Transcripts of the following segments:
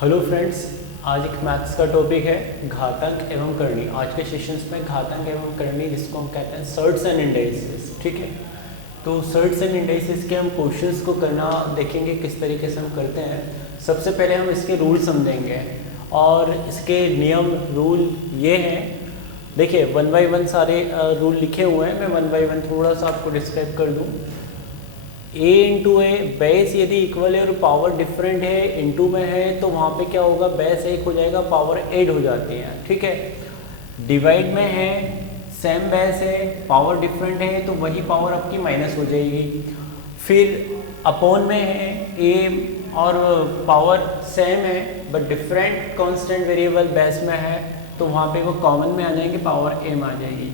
Hello friends, आज एक maths का टॉपिक है घातांक एवं करनी। आज के सेशंस में घातांक एवं करनी, जिसको हम कहते हैं सर्ट्स एंड इंडाइसेस। ठीक है, तो सर्ट्स एंड इंडाइसेस के हम क्वेश्चंस को करना देखेंगे किस तरीके से हम करते हैं। सबसे पहले हम इसके रूल समझेंगे और इसके नियम रूल ये हैं। देखिए, वन बाय वन सारे रूल लिखे हुए हैं, मैं वन बाय वन थोड़ा सा आपको डिस्क्राइब कर दूँ। a इंटू ए बेस यदि इक्वल है और पावर डिफरेंट है, इंटू में है, तो वहाँ पे क्या होगा, बेस एक हो जाएगा, पावर ऐड हो जाती है। ठीक है, डिवाइड में है, सेम बेस है, पावर डिफरेंट है, तो वही पावर आपकी माइनस हो जाएगी। फिर अपॉन में है, ए और पावर सेम है but different constant variable base में है, तो वहाँ पे वो कॉमन में आ जाएंगे, पावर एम आ जाएगी।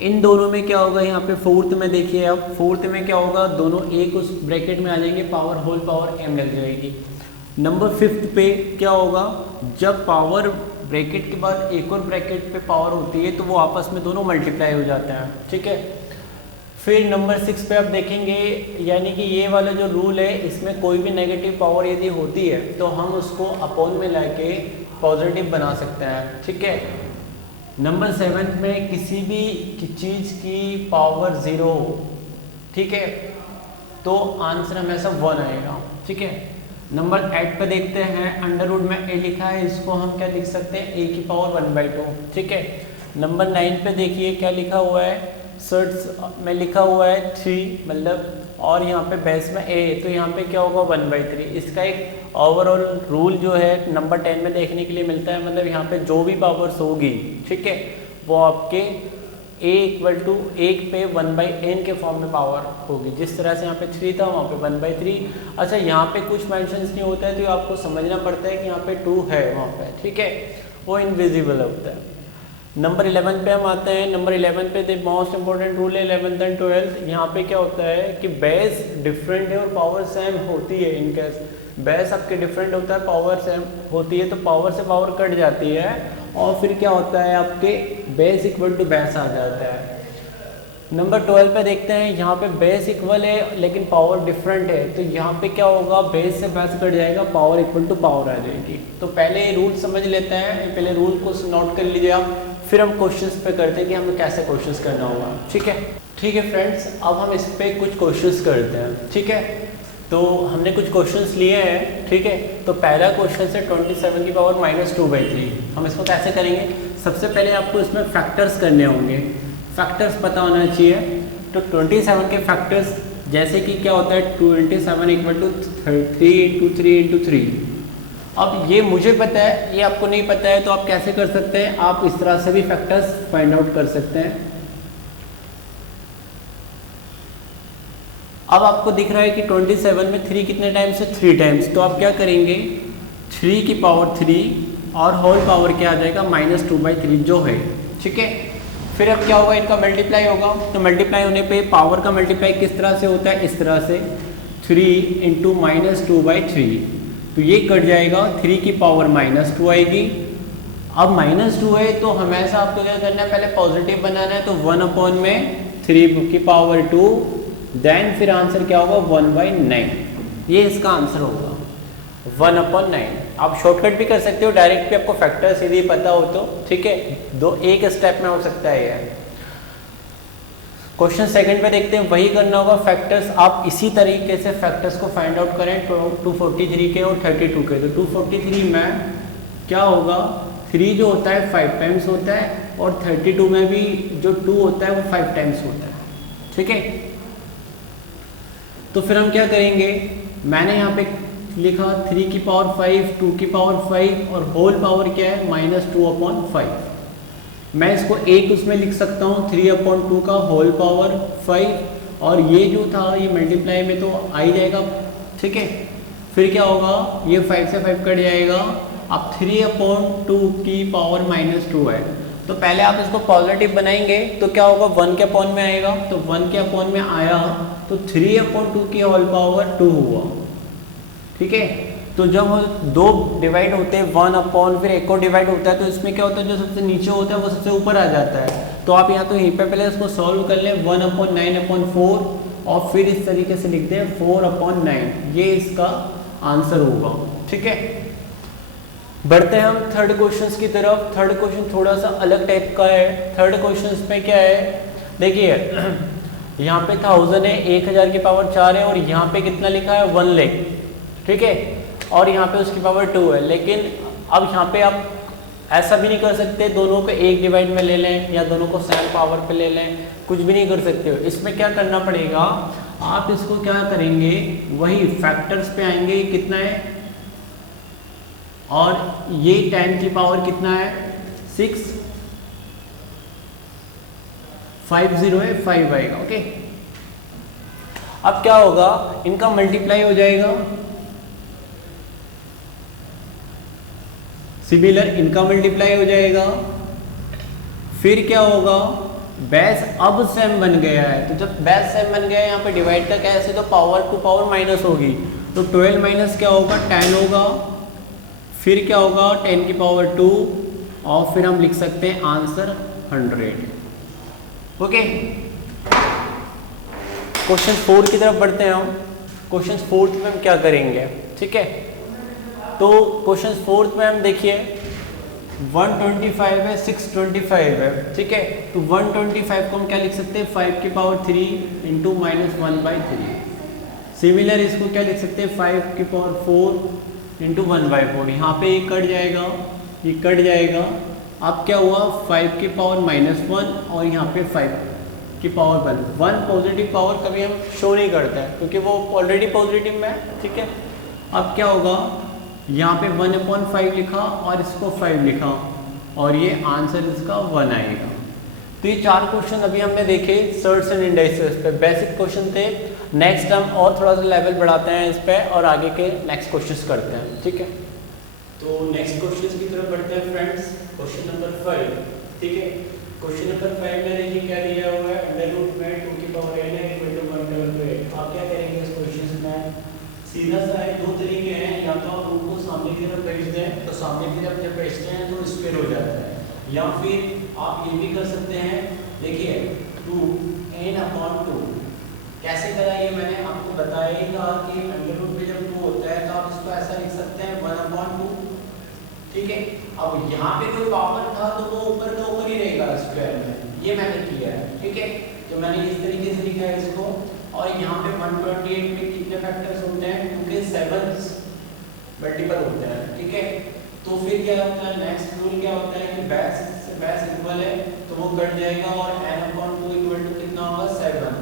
इन दोनों में क्या होगा, यहाँ पे फोर्थ में देखिए, अब फोर्थ में क्या होगा, दोनों एक उस ब्रैकेट में आ जाएंगे, पावर होल पावर एम लग जाएगी। नंबर फिफ्थ पे क्या होगा, जब पावर ब्रैकेट के बाद एक और ब्रैकेट पे पावर होती है तो वो आपस में दोनों मल्टीप्लाई हो जाते हैं। ठीक है, फिर नंबर 6 पे आप देखेंगे, यानी कि ये वाला जो रूल है, इसमें कोई भी नेगेटिव पावर यदि होती है तो हम उसको अपॉन में लाके पॉजिटिव बना सकते हैं। ठीक है, नंबर 7 में किसी भी चीज़ की पावर 0, ठीक है, तो आंसर हमेशा 1 आएगा। ठीक है, नंबर 8 पे देखते हैं, अंडर रूट में a लिखा है, इसको हम क्या लिख सकते हैं, a की पावर 1/2। ठीक है, नंबर 9 पे देखिए क्या लिखा हुआ है, सर्ट्स में लिखा हुआ है 3, मतलब, और यहाँ पे बेस में a, तो यहाँ पे क्या होगा 1/3। इसका एक ओवरऑल रूल जो है नंबर 10 में देखने के लिए मिलता है, मतलब यहाँ पे जो भी पावर्स होगी, ठीक है, वो आपके a = 1 पे 1/n के फॉर्म में पावर होगी। जिस तरह से यहाँ पे 3 था, वहाँ पे 1/3। अच्छा, यहाँ पे कुछ मेंशंस नहीं होता है, तो आपको समझना पड़ता है कि यहाँ पे 2 है वहाँ पे। ठीक है, वो इनविजिबल होता है। नंबर 11 पे हम आते हैं। नंबर 11 पे द मोस्ट इंपॉर्टेंट रूल है 11th एंड 12th। यहाँ पे क्या होता है कि बेस डिफरेंट है और पावर सेम होती है। इनकेस बेस आपके डिफरेंट होता है, पावर सेम होती है, तो पावर से पावर कट जाती है और फिर क्या होता है, आपके बेस इक्वल टू बेस आ जाता है। नंबर 12 पे देखते हैं, यहाँ पे बेस इक्वल है लेकिन पावर डिफरेंट है, तो यहाँ पे क्या होगा, बेस से बेस कट जाएगा, पावर इक्वल टू पावर आ जाएगी। तो पहले रूल समझ लेते हैं, पहले रूल को नोट कर लीजिए आप, फिर हम क्वेश्चंस पे करते हैं कि हमें कैसे क्वेश्चंस करना होगा। ठीक है फ्रेंड्स, अब हम इस पे कुछ क्वेश्चंस करते हैं। ठीक है, तो हमने कुछ क्वेश्चंस लिए हैं। ठीक है, तो पहला क्वेश्चन है 27 की पावर -2/3। हम इसको कैसे करेंगे, सबसे पहले आपको इसमें फैक्टर्स करने होंगे, फैक्टर्स पता होना चाहिए। तो 27 के फैक्टर्स जैसे कि क्या होता है, 27 = 3 × 3 × 3। अब ये मुझे पता है, ये आपको नहीं पता है, तो आप कैसे कर सकते हैं, आप इस तरह से भी फैक्टर्स फाइंड आउट कर सकते हैं। अब आपको दिख रहा है कि 27 में 3 कितने टाइम्स है, 3 टाइम्स, तो आप क्या करेंगे, 3 की पावर 3 और होल पावर क्या आ जाएगा, -2/3 जो है। ठीक है, फिर अब क्या होगा, इनका मल्टीप्लाई होगा, तो मल्टीप्लाई होने पे पावर का मल्टीप्लाई किस तरह से होता है, इस तरह से 3 × -2/3, तो ये कट जाएगा, 3 की पावर -2 आएगी। अब -2 है तो हमेशा आपको क्या करना है, पहले पॉजिटिव बनाना है, तो 1/में 3 की पावर 2, देन फिर आंसर क्या होगा, 1/9। ये इसका आंसर होगा 1/9। आप शॉर्टकट भी कर सकते हो, डायरेक्ट भी आपको फैक्टर्स यदि पता हो तो। ठीक है, एक स्टेप में हो सकता है ये। क्वेश्चन सेकंड पे देखते हैं, वही करना होगा फैक्टर्स। आप इसी तरीके से फैक्टर्स को फाइंड आउट करें 243 के और 32 के। तो 243 में क्या होगा, 3 जो होता है 5 टाइम्स होता है, और 32 में भी जो 2 होता है वो 5 टाइम्स होता है। ठीक है, तो फिर हम क्या करेंगे, मैंने यहाँ पे लिखा 3 की पावर 5, 2 की पावर 5 और होल पावर क्या है, -2/5। मैं इसको एक उसमें लिख सकता हूँ, 3/2 का होल पावर 5, और ये जो था ये मल्टीप्लाई में तो आ ही जाएगा। ठीक है, फिर क्या होगा, ये 5 से 5 कट जाएगा। अब 3/2 की पावर -2 है, तो पहले आप इसको पॉजिटिव बनाएंगे तो क्या होगा, 1 के अपॉन में आएगा, तो 1 के अपॉन में आया तो 3/2 की होल पावर 2 हुआ। ठीक है, तो जब दो डिवाइड होते हैं 1/, फिर एक और डिवाइड होता है, तो इसमें क्या होता है, जो सबसे नीचे होता है वो सबसे ऊपर आ जाता है। तो आप यहाँ तो यहीं पे पहले इसको सॉल्व कर लें, 1/9/4, और फिर इस तरीके से लिखते हैं 4/9। ये इसका आंसर होगा। ठीक है, बढ़ते हैं हम थर्ड क्वेश्चन की तरफ। थर्ड क्वेश्चन थोड़ा सा अलग टाइप का है। थर्ड क्वेश्चन में क्या है, देखिए यहाँ पे 1000 है, 1000 की पावर 4 है, और यहाँ पे कितना लिखा है 1 लाख, ठीक है, और यहाँ पे उसकी पावर 2 है। लेकिन अब यहाँ पे आप ऐसा भी नहीं कर सकते दोनों को एक डिवाइड में ले लें या दोनों को सेम पावर पे ले लें, कुछ भी नहीं कर सकते हो। इसमें क्या करना पड़ेगा, आप इसको क्या करेंगे, वही फैक्टर्स पे आएंगे, कितना है, और ये 10 की पावर कितना है 6, 50 है, 5 आएगा, ओके। अब क्या होगा, इनका मल्टीप्लाई हो जाएगा, सिमिलर इनका मल्टीप्लाई हो जाएगा, फिर क्या होगा, बेस अब सेम बन गया है, तो जब बेस सेम बन गया है यहाँ पे डिवाइड का कैसे, तो पावर टू पावर माइनस होगी, तो 12 माइनस क्या होगा 10 होगा, फिर क्या होगा 10 की पावर 2, और फिर हम लिख सकते हैं आंसर 100, ओके। क्वेश्चन 4 की तरफ बढ़ते हैं हम। क्वेश्चन 4 में हम क्या करेंगे, ठीक है, तो क्वेश्चन 4 में हम देखिए 125 है, 625 है, ठीक है, तो 125 को हम क्या लिख सकते हैं 5 की पावर 3 इंटू -1/3। सिमिलर इसको क्या लिख सकते हैं 5 की पावर 4 इंटू 1/4। यहाँ पे ये कट जाएगा, ये कट जाएगा। अब क्या हुआ 5 की पावर -1 और यहाँ पे 5 की पावर 1। 1 पॉजिटिव पावर कभी हम शो नहीं करते हैं क्योंकि वो ऑलरेडी पॉजिटिव में है, ठीक है। अब क्या होगा, यहाँ पे 1/5 लिखा और इसको 5 लिखा, और ये आंसर इसका 1 आएगा। तो ये 4 क्वेश्चन अभी हमने देखे सर्ट्स एंड इंडाइसेस पे, बेसिक क्वेश्चन थे। नेक्स्ट हम और थोड़ा सा लेवल बढ़ाते हैं इस पे और आगे के नेक्स्ट क्वेश्चंस करते हैं, ठीक है। तो नेक्स्ट क्वेश्चन की तरफ बढ़ते हैं फ्रेंड्स। क्वेश्चन नंबर 5, ठीक है। क्वेश्चन नंबर 5 में देखिए क्या दिया हुआ है, अंडर रूट में 2 की पावर n है इक्वल टू 1/8। आप क्या करेंगे इस क्वेश्चन में, सीधा सा है, दो तरीके हैं, या तो आप उनको सामने की तरफ भेज दें, तो सामने की तरफ जब भेजते हैं तो स्क्वायर हो जाता है, या फिर आप ये भी कर सकते हैं, देखिए 2n/2 कैसे करा ये मैंने आपको बताया ही था कि अंडर रूट में जब 2 होता है तो आप इसको ऐसा लिख सकते हैं 1/2, ठीक है। अब यहाँ पे कोई पावर था तो वो ऊपर का ऊपर ही रहेगा स्क्वायर में, ये मैंने किया है, ठीक है। तो मैंने इस तरीके से लिखा है इसको, और यहाँ पे 128 में कितने फैक्टर्स होते हैं, क्योंकि 7 मल्टीपल होते हैं, ठीक है। तो फिर क्या होता है, नेक्स्ट रूल क्या होता है कि बेस इक्वल है तो वो कट जाएगा, और n/2 इक्वल टू कितना होगा 7।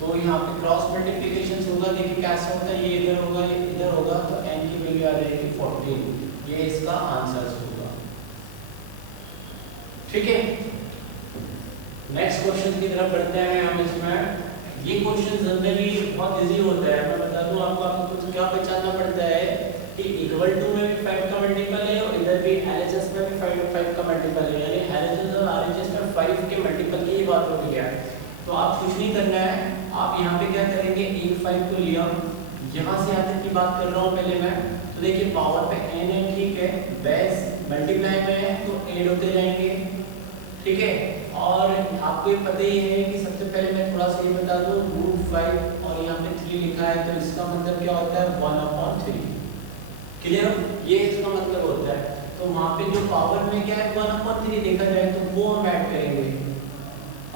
तो यहाँ पे क्रॉस मल्टीप्लिकेशन होगा, देखिए कैसे होता है, ये इधर होगा, ये इधर होगा, तो n की वैल्यू आ जाएगी 14, ये इसका आंसर होगा, ठीक है। नेक्स्ट क्वेश्चन की तरफ बढ़ते हैं हम। इसमें ये क्वेश्चन जनरली बहुत इजी होता है, मैं बता दूं आपको कुछ क्या पहचानना पड़ता है कि इक्वल टू में भी 5 का मल्टीपल है और इधर भी एलएचएस में भी 5 का मल्टीपल है, यानी एलएचएस और आरएचएस में 5 के मल्टीपल की ही बात होती है। तो आप कुछ नहीं करना है, आप यहाँ पे क्या करेंगे, एक 5 को लिया, यहाँ से यहाँ तक की बात कर रहा हूँ पहले मैं, तो देखिए पावर पे n है, ठीक है, बेस मल्टीप्लाई में है तो ऐड होते जाएंगे, ठीक है। और आपको ये पता ही है कि सबसे पहले मैं थोड़ा सा ये बता दूं, √5 और यहाँ पे 3 लिखा है, तो इसका मतलब क्या होता है 1/3, क्लियर, ये इसका मतलब होता है। तो वहाँ पे जो पावर में क्या है 1/3 देखा जाए तो वो हम ऐड करेंगे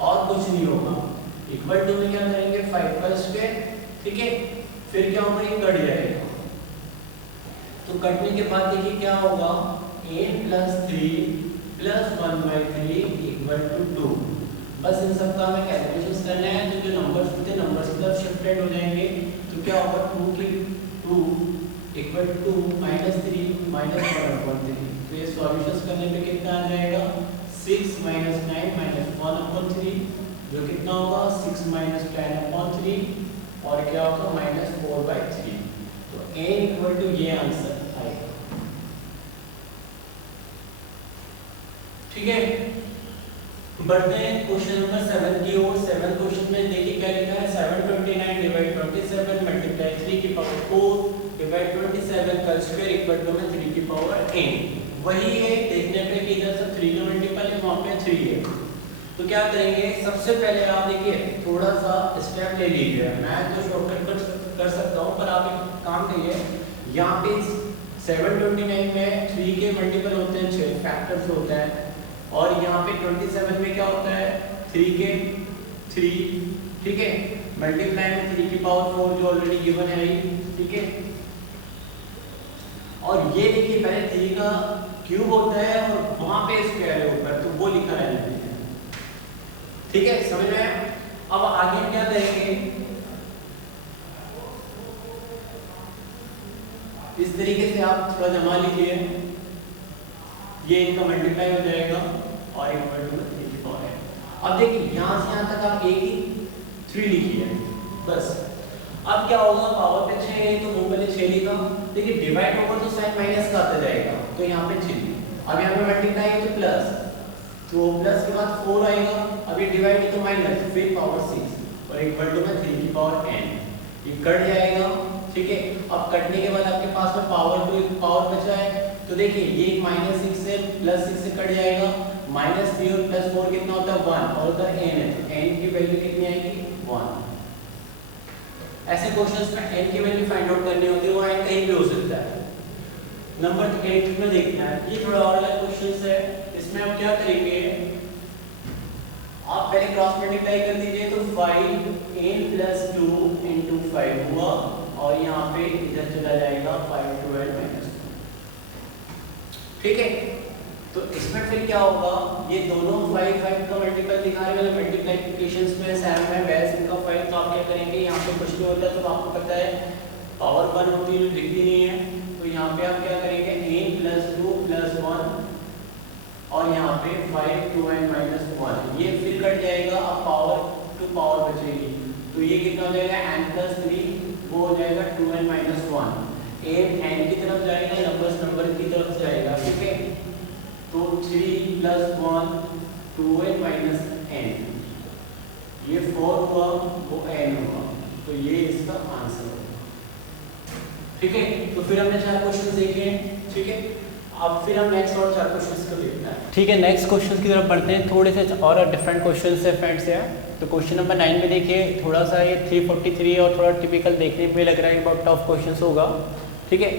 और कुछ नहीं होगा। इक्वल टू में क्या करेंगे 5 का स्क्वायर, ठीक है, फिर क्या होगा, ये कट जाएगा। तो कटने के बाद देखिए क्या होगा, n + 3 + 1/3 = 2। बस इन सब का हमें कैलकुलेशंस करना है, तो जो नंबर्स होते हैं नंबर्स की तरफ शिफ्टेड हो जाएंगे। तो क्या होगा 2 = 2 -3 - 1/3, तो ये सॉल्यूशंस करने पे कितना आ जाएगा 6 - 9 - 1/3, जो कितना होगा 6 - 10/3, और क्या होगा -4/3। तो n = ये आंसर आएगा, ठीक है। बढ़ते हैं क्वेश्चन नंबर 7 की ओर। 7 क्वेश्चन में देखिए क्या लिखा है, 729 / 27 × 3 की पावर 4 / 27 का स्क्वायर इक्वल टू में 3 की पावर n। वही है, देखने पे कि इधर सब 3 का मल्टीपल है, वहाँ पे 3 है। तो क्या करेंगे, सबसे पहले आप देखिए थोड़ा सा स्टेप ले लीजिए, मैं तो शॉर्टकट कर सकता हूँ, पर आप एक काम करिए, यहाँ पे 729 में 3 के फैक्टर्स होता है। और यहाँ पे 27 में क्या होता है 3 के 3, ठीक है, मल्टीप्लाई में 3 की पावर 4 जो ऑलरेडी गिवन है ये, ठीक है। और ये देखिए पहले 3 का क्यूब होता है और वहां पे स्क्वायर है ऊपर, तो वो लिखा है, ठीक है, समझ में आया। अब आगे हम क्या करेंगे, इस तरीके से आप थोड़ा जमा लीजिए, ये इनका मल्टीप्लाई हो जाएगा और एक वर्ड में 3 की पावर है। अब देखिए यहाँ से यहाँ तक आप एक ही 3 लिखिए बस। अब क्या होगा, पावर पे 6 है तो वो पहले 6 लिखा, देखिए डिवाइड होगा तो साइन माइनस का आता जाएगा, तो यहाँ पे 3। अब यहाँ पे मल्टीप्लाई है तो प्लस, तो प्लस के बाद 4 आएगा, अब ये डिवाइड है तो माइनस, फिर पावर 6 और एक वर्ड में 3 की पावर n, ये कट जाएगा, ठीक है। अब कटने के बाद आपके पास में पावर 2 एक पावर बचा है, तो देखिए ये -6 से +6 से कट जाएगा, -3 और +4 कितना होता है 1, और उधर n है तो n की वैल्यू कितनी आएगी 1। ऐसे क्वेश्चंस में n की वैल्यू फाइंड आउट करनी होती है, वो n कहीं भी हो सकता है। नंबर 8 में देखना है, ये थोड़ा और अलग क्वेश्चंस है, इसमें आप क्या करेंगे, आप पहले क्रॉस मल्टीप्लाई कर दीजिए, तो 5n + 2 × 5 हुआ, और यहाँ पे इधर चला जाएगा 5 12 -2, ठीक है। तो इसमें फिर क्या होगा, ये दोनों 5 5 का मल्टीपल दिखा रहे हैं, मल्टीप्लिकेशंस में सैम में बेस इनका 5, तो आप क्या करेंगे, यहाँ पे कुछ नहीं होता तो आपको पता है पावर 1 होती है, दिखती नहीं है, तो यहाँ पे आप क्या करेंगे n + 2 + 1, और यहाँ पे 5 2n - 1, ये फिर कट जाएगा, अब पावर 2 पावर बचेगी, तो ये कितना हो जाएगा n + 3, वो हो जाएगा 2n - 1, n की तरफ जाएगा, नंबर की तरफ जाएगा, ठीक है। तो 3 + 1 2n - n, ये 4 हुआ, वो n हुआ, तो ये इसका आंसर होगा, ठीक है। तो फिर हमने 4 क्वेश्चन देखे, ठीक है। अब फिर हम नेक्स्ट और 4 क्वेश्चंस को देखना है, ठीक है। नेक्स्ट क्वेश्चन की तरफ बढ़ते हैं, थोड़े से और डिफरेंट क्वेश्चंस है फ्रेंड्स यार। तो क्वेश्चन नंबर 9 में देखिए, थोड़ा सा ये 343 और थोड़ा टिपिकल देखने पे लग रहा है, बहुत टफ क्वेश्चन होगा, ठीक है।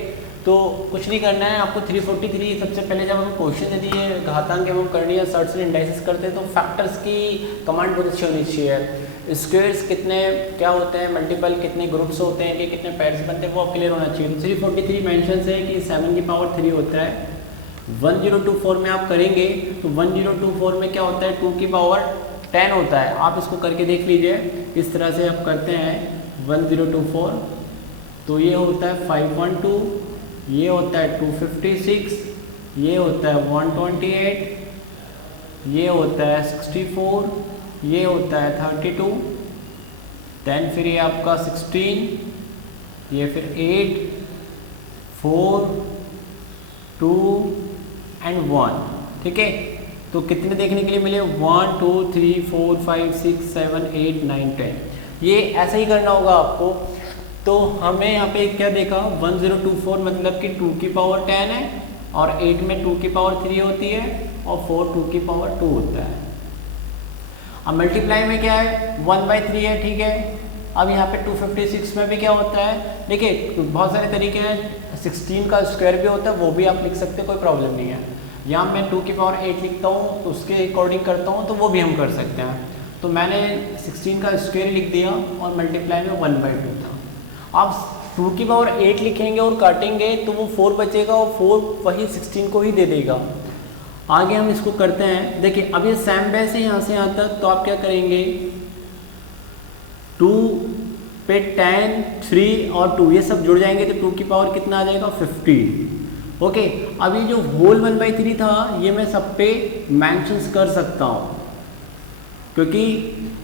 तो कुछ नहीं करना है आपको, 343 सबसे पहले जब हम क्वेश्चन यदि ये घातांक एवं करणीय सर्ट्स एंड इंडाइसेस करते हैं तो फैक्टर्स की कमांड बहुत अच्छी होनी चाहिए, स्क्वायर्स कितने क्या होते हैं, मल्टीपल कितने ग्रुप्स होते हैं, कि कितने पैर्स बनते हैं, वो क्लियर होना चाहिए। 343 मेंशन है कि 7 की पावर 3 होता है। 1024 में आप करेंगे तो 1024 में क्या होता है, 2 की पावर 10 होता है। आप इसको करके देख लीजिए, इस तरह से आप करते हैं 1024, तो ये होता है 512, ये होता है 256, ये होता है 128, ये होता है 64, ये होता है 32, देन फिर ये आपका 16, ये फिर 8 4 2 एंड 1, ठीक है। तो कितने देखने के लिए मिले, 1 2 3 4 5 6 7 8 9 10, ये ऐसा ही करना होगा आपको। तो हमें यहाँ पे क्या देखा, 1024 मतलब कि 2 की पावर 10 है, और 8 में 2 की पावर 3 होती है, और 4 2 की पावर 2 होता है। अब मल्टीप्लाई में क्या है, 1/3 है, ठीक है। अब यहाँ पे 256 में भी क्या होता है, देखिए बहुत सारे तरीके हैं, 16 का स्क्वायर भी होता है, वो भी आप लिख सकते हैं, कोई प्रॉब्लम नहीं है। यहाँ मैं 2 की पावर 8 लिखता हूँ तो उसके अकॉर्डिंग करता हूँ, तो वो भी हम कर सकते हैं। तो मैंने 16 का स्क्वायर लिख दिया और मल्टीप्लाई में 1/2 था। आप 2 की पावर 8 लिखेंगे और काटेंगे तो वो 4 बचेगा, और 4 वही 16 को ही दे देगा। आगे हम इसको करते हैं, देखिए अब ये सैम बेस है यहाँ से यहाँ तक, तो आप क्या करेंगे, 2 पे 10 3 और 2 ये सब जुड़ जाएंगे तो 2 की पावर कितना आ जाएगा 50, ओके। अब ये जो होल 1/3 था ये मैं सब पे मेंशंस कर सकता हूँ, क्योंकि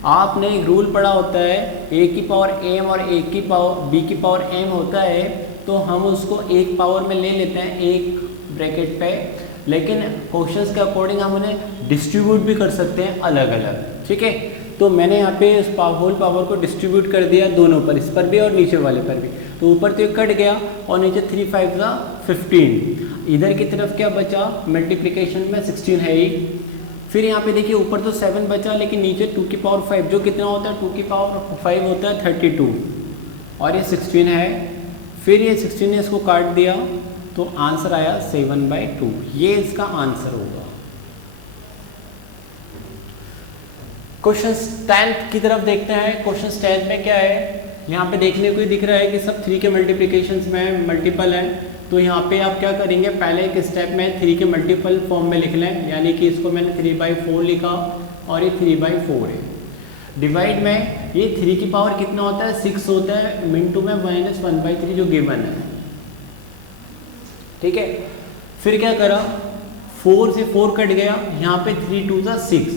आपने एक रूल पढ़ा होता है, a की पावर m और a की पावर b की पावर m होता है, तो हम उसको एक पावर में ले लेते हैं एक ब्रैकेट पे, लेकिन क्वेश्चंस के अकॉर्डिंग हम उन्हें डिस्ट्रीब्यूट भी कर सकते हैं अलग अलग, ठीक है। तो मैंने यहाँ पे उस होल पावर को डिस्ट्रीब्यूट कर दिया दोनों पर, इस पर भी और नीचे वाले पर भी, तो ऊपर तो एक कट गया और नीचे 3 5 15, इधर की तरफ क्या बचा, मल्टीप्लिकेशन में 16 है ही। फिर यहाँ पे देखिए ऊपर तो 7 बचा, लेकिन नीचे 2 की पावर 5 जो कितना होता है, 2 की पावर 5 होता है 32, और ये 16 है। फिर ये 16 ने इसको काट दिया तो आंसर आया 7/2। ये इसका आंसर होगा। क्वेश्चन 10th की तरफ देखते हैं। क्वेश्चन 10th में क्या है, यहाँ पे देखने को ही दिख रहा है कि सब 3 के मल्टीप्लिकेशंस में मल्टीपल है। तो यहाँ पे आप क्या करेंगे, पहले एक स्टेप में 3 के मल्टीपल फॉर्म में लिख लें, यानी कि इसको मैंने 3/4 लिखा और ये 3/4 है। डिवाइड में ये 3 की पावर कितना होता है, 6 होता है, मिनटू में -1/3 जो गिवन है। ठीक है, फिर क्या करा, 4 से 4 कट गया, यहाँ पे 3 2 सा 6।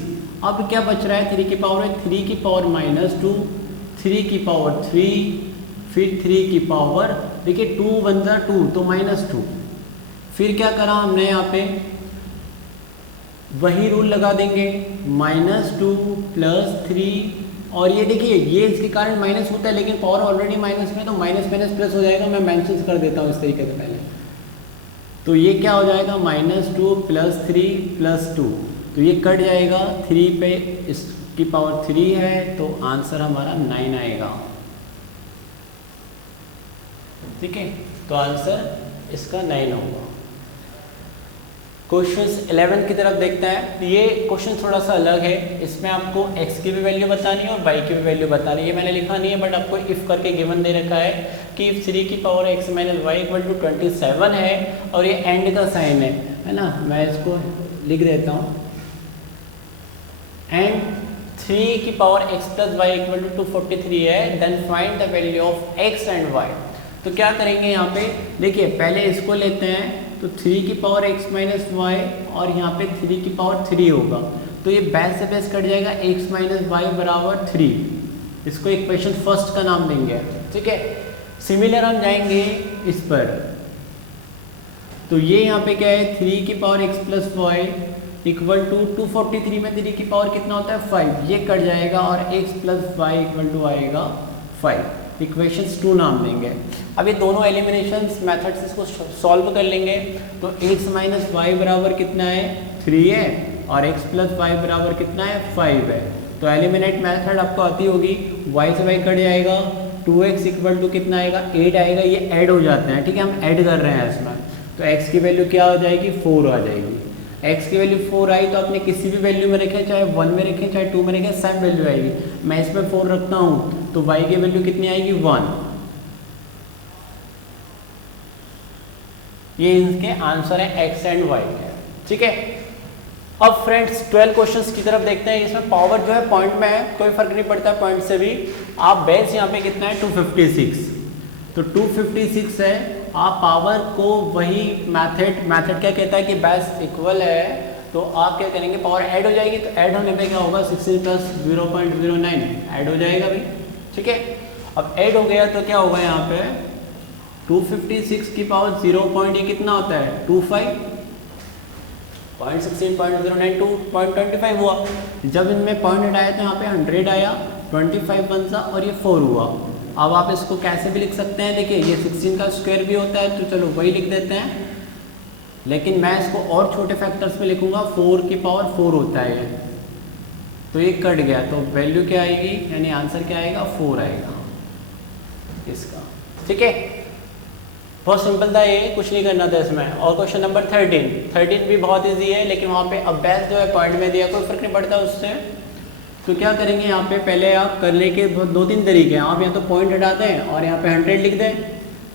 अब क्या बच रहा है, 3 की पावर है 3 की पावर -2, 3 की पावर 3, फिर 3 की पावर, देखिए 2 1 सा 2 तो -2। फिर क्या करा हमने, यहाँ पे वही रूल लगा देंगे, -2 + 3, और ये देखिए ये इसके कारण माइनस होता है, लेकिन पावर ऑलरेडी माइनस में, तो माइनस माइनस प्लस हो जाएगा। मैं मेंशन कर देता हूँ इस तरीके से पहले। तो ये क्या हो जाएगा, -2 + 3 + 2, तो ये कट जाएगा, 3 पे इसकी पावर 3 है, तो आंसर हमारा 9 आएगा। ठीक है, तो आंसर इसका 9 होगा। क्वेश्चन 11 की तरफ देखते हैं। ये क्वेश्चन थोड़ा सा अलग है, इसमें आपको x की भी वैल्यू बतानी है और y की भी वैल्यू बतानी है। ये मैंने लिखा नहीं है, बट आपको इफ़ करके गिवन दे रखा है कि इफ 3 की पावर x - y = 27 है, और ये एंड का साइन है ना, मैं इसको लिख देता हूँ, एंड 3 की पावर x + y = 243 है, then find the value of x and y। तो क्या करेंगे यहाँ पे, देखिए पहले इसको लेते हैं, तो 3 की पावर x - y और यहाँ पे 3 की पावर 3 होगा, तो ये बेस से बेस कट जाएगा, x - y = 3। इसको इक्वेशन फर्स्ट का नाम देंगे। ठीक है, सिमिलर हम जाएंगे इस पर, तो ये यहाँ पे क्या है, 3 की पावर x + y = 243 में 3 की पावर कितना होता है, 5, ये कट जाएगा, और x + y = आएगा 5। इक्वेशंस 2 नाम देंगे। अब ये दोनों एलिमिनेशंस मेथड्स इसको सॉल्व कर लेंगे, तो x - y बराबर कितना है, 3 है, और x + y बराबर कितना है, 5 है। तो एलिमिनेट मेथड आपको आती होगी, y से y कट जाएगा, 2x = कितना आएगा, 8 आएगा, ये ऐड हो जाते हैं। ठीक है, हम ऐड कर रहे हैं इसमें, तो x की वैल्यू क्या हो जाएगी, 4 आ जाएगी। x की वैल्यू 4 आई, तो आपने किसी भी वैल्यू में रखें, चाहे 1 में रखें चाहे 2 में रखें, सेम वैल्यू आएगी। मैं इसमें 4 रखता हूँ, तो y की वैल्यू कितनी आएगी, 1। ये इनके आंसर है x एंड y के। ठीक है, अब फ्रेंड्स 12 क्वेश्चंस की तरफ देखते हैं। इसमें पावर जो है पॉइंट में है, कोई फर्क नहीं पड़ता पॉइंट से भी। आप बेस यहाँ पे कितना है, 256, तो 256 है। आप पावर को वही मेथड क्या कहता है कि बेस इक्वल है, तो आप क्या करेंगे, पावर ऐड हो जाएगी, तो ऐड होने पे क्या होगा, 16 + 0.09 ऐड हो जाएगा भाई। ठीक है, अब ऐड हो गया तो क्या होगा, यहाँ पे 256 की पावर 0. ये कितना होता है, 25, 0.16.09 2.25 हुआ। जब इनमें पॉइंट हटाया तो यहाँ पे 100 आया, 25 बन सा, और ये 4 हुआ। अब आप इसको कैसे भी लिख सकते हैं, देखिए ये 16 का स्क्वायर भी होता है, तो चलो वही लिख देते हैं, लेकिन मैं इसको और छोटे फैक्टर्स में लिखूंगा, 4 की पावर 4 होता है, तो ये कट गया, तो वैल्यू क्या आएगी, यानी आंसर क्या आएगा, 4 आएगा इसका। ठीक है, बहुत सिंपल था ये, कुछ नहीं करना था इसमें। और क्वेश्चन नंबर 13 भी बहुत ईजी है, लेकिन वहाँ पे अब बेस जो है पॉइंट में दिया, कोई फर्क नहीं पड़ता उससे। तो क्या करेंगे, यहाँ पे पहले आप करने के 2-3 तरीके हैं। आप यहाँ तो पॉइंट हटा दें और यहाँ पे 100 लिख दें,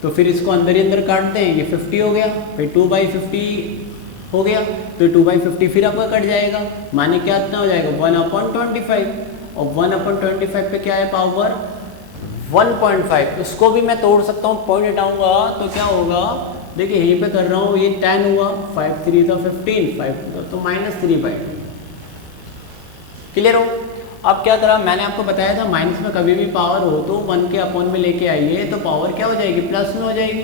तो फिर इसको अंदर ही अंदर काट दें, ये 50 हो गया, फिर 2/50 हो गया, तो 2/50 फिर आपका कट जाएगा, माने क्या इतना हो जाएगा, 1/25, और 1/25 पे क्या है, पावर 1.5। इसको भी मैं तोड़ सकता हूँ, पॉइंट हटाऊंगा तो क्या होगा, देखिए यहीं पे कर रहा हूँ, ये 10 हुआ, 5 3 तो 15, 5 तो -3/2। क्लियर हो। अब क्या करा, मैंने आपको बताया था माइनस में कभी भी पावर हो तो 1 के अपॉन में लेके आइए, तो पावर क्या हो जाएगी, प्लस में हो जाएगी।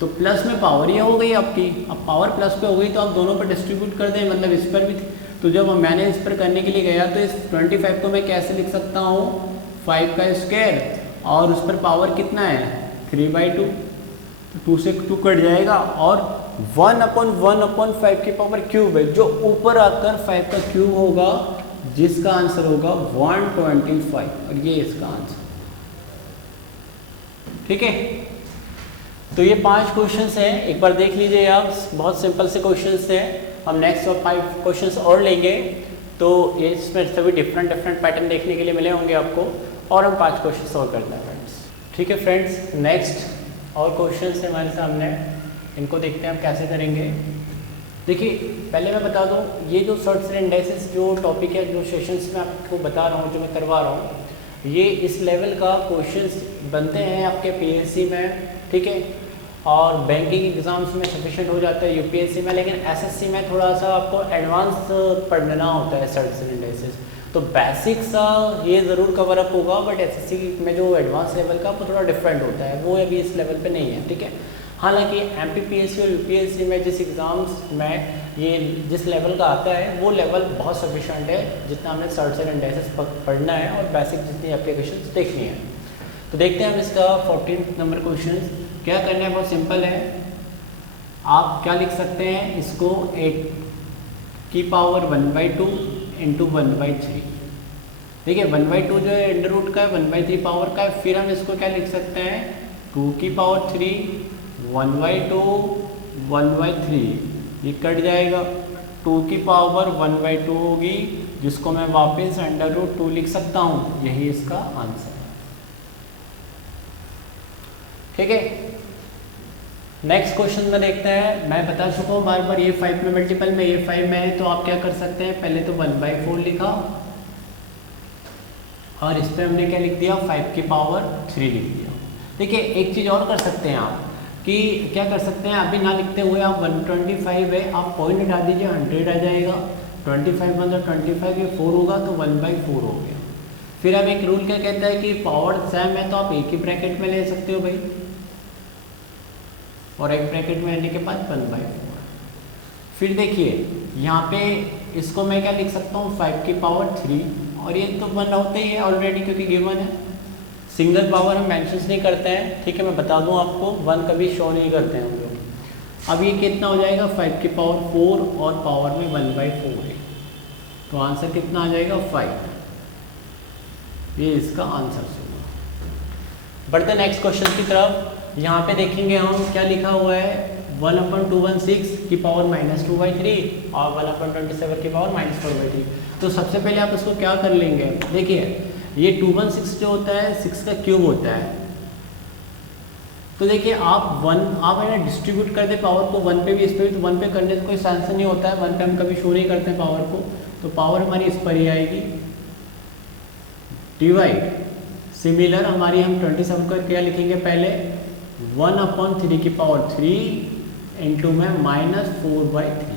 तो प्लस में पावर ये हो गई आपकी, अब पावर प्लस पे हो गई, तो आप दोनों पर डिस्ट्रीब्यूट कर दें, मतलब इस पर भी। तो जब मैंने इस पर करने के लिए गया, तो इस 25 को मैं कैसे लिख सकता हूँ, 5 का स्क्वायर, और उस पर पावर कितना है, 3/2, तो 2 से 2 कट जाएगा, और 1/1/5 की पावर क्यूब है, जो ऊपर आकर 5 का क्यूब होगा, जिसका आंसर होगा 125, और ये इसका आंसर। ठीक है, तो ये 5 क्वेश्चंस हैं, एक बार देख लीजिए आप, बहुत सिंपल से क्वेश्चंस हैं। हम नेक्स्ट और 5 क्वेश्चंस और लेंगे, तो ये इसमें सभी डिफरेंट पैटर्न देखने के लिए मिले होंगे आपको, और हम 5 क्वेश्चंस और करते हैं फ्रेंड्स। ठीक है फ्रेंड्स, नेक्स्ट और क्वेश्चंस है हमारे सामने, इनको देखते हैं हम कैसे करेंगे। देखिए पहले मैं बता दूं, ये जो सर्ट्स एंड इंडाइसेस जो टॉपिक है, जो सेशंस में आपको बता रहा हूँ, जो मैं करवा रहा हूँ, ये इस लेवल का क्वेश्चंस बनते हैं आपके पीएससी में, ठीक है, और बैंकिंग एग्जाम्स में सफिशिएंट हो जाता है, यूपीएससी में, लेकिन एसएससी में थोड़ा सा आपको एडवांस पढ़ना होता है सर्ट्स एंड इंडाइसेस। तो बेसिक सा ये ज़रूर कवर अप होगा, बट एसएससी में जो एडवांस लेवल का वो थोड़ा डिफरेंट होता है, वो अभी इस लेवल पे नहीं है, ठीक है। हालांकि एमपीपीएससी और यूपीएससी में जिस एग्ज़ाम्स में ये जिस लेवल का आता है, वो लेवल बहुत सफिशिएंट है जितना हमें सर्ट्स एंड इंडाइसेस पढ़ना है और बेसिक जितनी एप्लीकेशंस देखनी है। तो देखते हैं हम इसका 14 नंबर क्वेश्चन क्या करना है। बहुत सिंपल है, आप क्या लिख सकते हैं इसको, 8 की पावर 1/2 इंटू 1/3। ठीक है, 1/2 जो है अंडर रूट का है, 1/3 पावर का है। फिर हम इसको क्या लिख सकते हैं, 2 की पावर 3 1/2 1/3, ये कट जाएगा, 2 की पावर 1/2 होगी, जिसको मैं वापस अंडर रूट 2 लिख सकता हूँ, यही इसका आंसर है। ठीक है, नेक्स्ट क्वेश्चन में देखते हैं। मैं बता चुका हूँ बार बार, ये 5 में मल्टीपल में, ये 5 में है, तो आप क्या कर सकते हैं, पहले तो 1/4 लिखा और इस पर हमने क्या लिख दिया, 5 की पावर 3 लिख दिया। देखिए एक चीज़ और कर सकते हैं आप, कि क्या कर सकते हैं, अभी ना लिखते हुए आप 125 है, आप पॉइंट हटा दीजिए, 100 आ जाएगा, 25 मतलब 25 ये 4 होगा, तो 1/4 हो गया। फिर अब एक रूल क्या कहता है कि पावर सेम है, तो आप एक ही ब्रैकेट में ले सकते हो भाई, और एक ब्रैकेट में लेने के बाद 1/4। फिर देखिए यहाँ पे इसको मैं क्या लिख सकता हूँ, 5 की पावर 3, और ये तो 1 होते ही है ऑलरेडी, क्योंकि गिवन है। सिंगल पावर हम मेंशंस नहीं करते हैं, ठीक है, मैं बता दूँ आपको, 1 कभी शो नहीं करते हैं हम लोग। अब ये कितना हो जाएगा, 5 की पावर 4 और पावर में 1/4 है, तो आंसर कितना आ जाएगा, 5। ये इसका आंसर होगा। बढ़ते नेक्स्ट क्वेश्चन की तरफ। यहाँ पे देखेंगे हम क्या लिखा हुआ है, 1/216 की पावर -2/3 और 1/27 की पावर -4/3। तो सबसे पहले आप इसको क्या कर लेंगे, देखिए ये 216 जो होता है 6 का क्यूब होता है। तो देखिए आप है ना डिस्ट्रीब्यूट कर दे पावर को 1 पे भी, इस पे भी, तो 1 पे करने से कोई सेंस नहीं होता है, 1 पे हम कभी शो नहीं करते हैं पावर को, तो पावर हमारी इस पर ही आएगी, डिवाइड। सिमिलर हमारी हम 27 का क्या लिखेंगे, पहले 1/3 की पावर 3 इंटू में -4/3।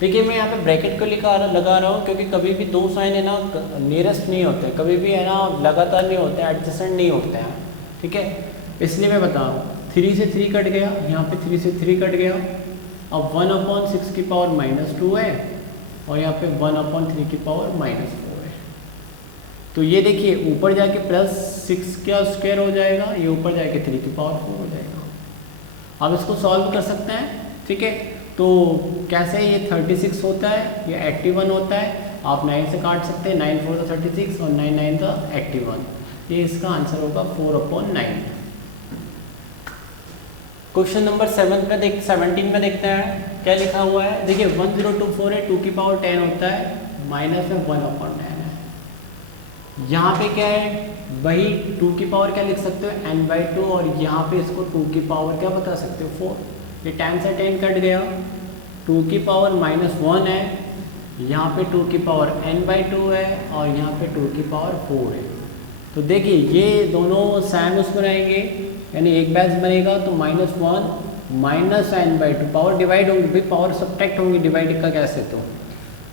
देखिए मैं यहाँ पे ब्रैकेट को लगा रहा हूँ, क्योंकि कभी भी 2 साइन है ना नियरेस्ट नहीं होते, कभी भी है ना लगातार नहीं होते हैं, एडजेसेंट नहीं होते हैं, ठीक है, इसलिए मैं बता रहा हूँ। 3 से 3 कट गया, यहाँ पे 3 से 3 कट गया। अब 1/6 की पावर -2 है, और यहाँ पे 1/3 की पावर -4 है। तो ये देखिए ऊपर जाके +6 का स्क्वायर हो जाएगा, ये ऊपर जाके 3 की पावर 4 हो जाएगा। अब इसको सॉल्व कर सकते हैं, ठीक है। तो कैसे, ये 36 होता है, ये 81 होता है, आप 9 से काट सकते हैं, 9 4 का 36 और 9 9 का 81, ये इसका आंसर होगा 4/9। क्वेश्चन नंबर 17 में देखते हैं क्या लिखा हुआ है। देखिए 1024 है, 2 की पावर 10 होता है, माइनस में 1/10 है। यहाँ पे क्या है, वही 2 की पावर क्या लिख सकते हो, n/2, और यहाँ पे इसको 2 की पावर क्या बता सकते हो, 4। ये 10 से 10 कट गया, 2 की पावर -1 है, यहाँ पे 2 की पावर n/2 है, और यहाँ पे 2 की पावर 4 है। तो देखिए ये दोनों सेम उसमें रहेंगे, यानी एक बैच बनेगा, तो -1 -n/2 पावर डिवाइड होंगी, भाई पावर सब्ट्रैक्ट होंगी, डिवाइड का कैसे, तो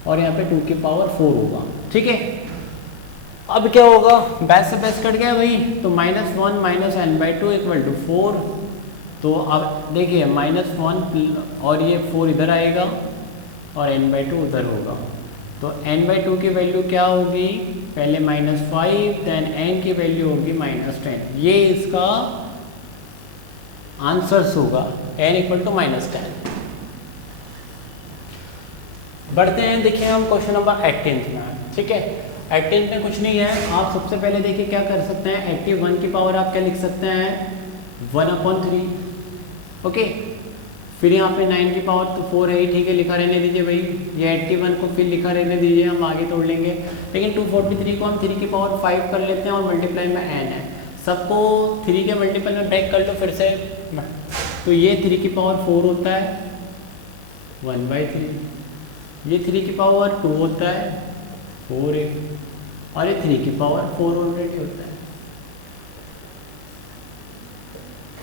और यहाँ पे 2 की पावर 4 होगा, ठीक है। अब क्या होगा, बैच से बैच कट गया भाई, तो -1 -n/2 = 4। तो अब देखिए -1 और ये 4 इधर आएगा और n/2 उधर होगा, तो n/2 की वैल्यू क्या होगी, पहले -5, देन n की वैल्यू होगी -10। ये इसका आंसर्स होगा, n = -10। बढ़ते हैं, देखिए हम क्वेश्चन नंबर 18 में, ठीक है। 18 में कुछ नहीं है, आप सबसे पहले देखिए क्या कर सकते हैं, 81 की पावर आप क्या लिख सकते हैं, 1/3। ओके, फिर यहाँ पे 9 की पावर तो 4 है ही, ठीक है, लिखा रहने दीजिए भाई। ये 81 को फिर लिखा रहने दीजिए, हम आगे तोड़ लेंगे। लेकिन 243 को हम 3 की पावर 5 कर लेते हैं और मल्टीप्लाई में n है, सबको 3 के मल्टीपल में ब्रेक कर लो फिर से। तो ये 3 की पावर 4 होता है 1/3, ये 3 की पावर 2 होता है 4a, और ये 3 की पावर 4 ऑलरेडी होता है।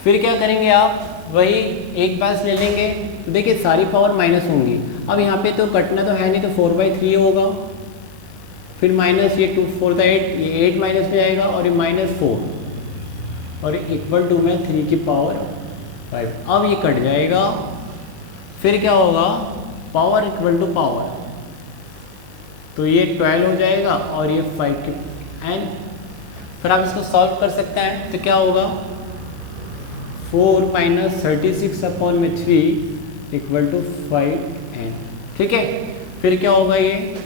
फिर क्या करेंगे आप, वही एक पास ले लेंगे। देखिए सारी पावर माइनस होंगी, अब यहाँ पे तो कटना तो है नहीं, तो 4/3 होगा, फिर माइनस ये 2 4 8, ये 8 माइनस में आएगा और ये -4, और इक्वल टू में 3 की पावर 5। अब ये कट जाएगा, फिर क्या होगा, पावर इक्वल टू पावर, तो ये 12 हो जाएगा और ये 5 की n। फिर आप इसको सॉल्व कर सकते हैं, तो क्या होगा, 4 - 36/3 इक्वल टू 5n, ठीक है। फिर क्या होगा, ये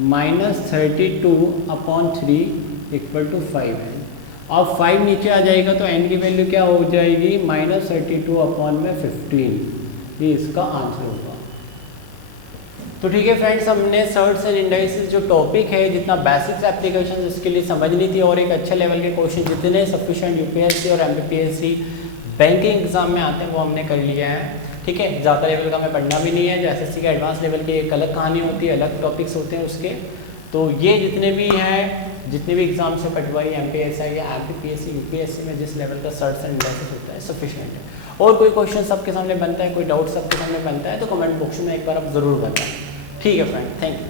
-32/3 इक्वल टू 5n। अब 5 नीचे आ जाएगा तो n की वैल्यू क्या हो जाएगी, -32/15। ये इसका आंसर होगा। तो ठीक है फ्रेंड्स, हमने सर्ट्स एंड इंडाइसेस जो टॉपिक है, जितना बेसिक्स एप्लीकेशन इसके लिए समझनी थी और एक अच्छे लेवल के क्वेश्चन जितने सफिशिएंट यूपीएससी और एमपीपीएससी बैंकिंग एग्जाम में आते हैं वो हमने कर लिया है, ठीक है। ज़्यादा लेवल का हमें पढ़ना भी नहीं है, जो एसएससी के एडवांस लेवल की एक अलग कहानी होती है, अलग टॉपिक्स होते हैं उसके। तो ये जितने भी हैं, जितने भी एग्जाम से कटवाई एमपीएससी या एमपीपीएससी यूपीएससी में जिस लेवल का सर्ट्स एंड इंडाइसेस होता है सफिशिएंट है। और कोई क्वेश्चन सबके सामने बनता है, कोई डाउट सबके सामने बनता है, तो कमेंट बॉक्स में एक बार आप ज़रूर बताएं। ठीक है फ्रेंड, थैंक यू।